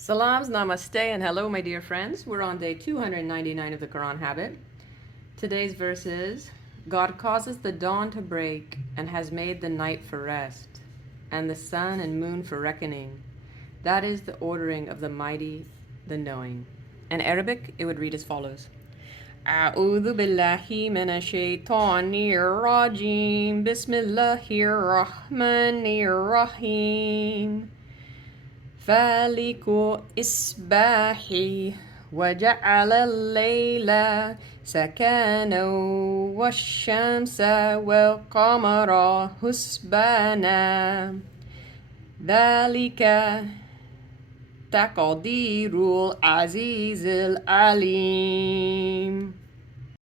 Salams, namaste, and hello, my dear friends. We're on day 299 of the Quran habit. Today's verse is God causes the dawn to break and has made the night for rest, and the sun and moon for reckoning. That is the ordering of the mighty, the knowing. In Arabic, it would read as follows. أعوذ بالله من الشيطان الرجيم بسم الله الرحمن الرحيم فالق إصباحي وجعل الليل سكنا والشمس والقمر حسبانا ذلك تقدير العزيز العليم.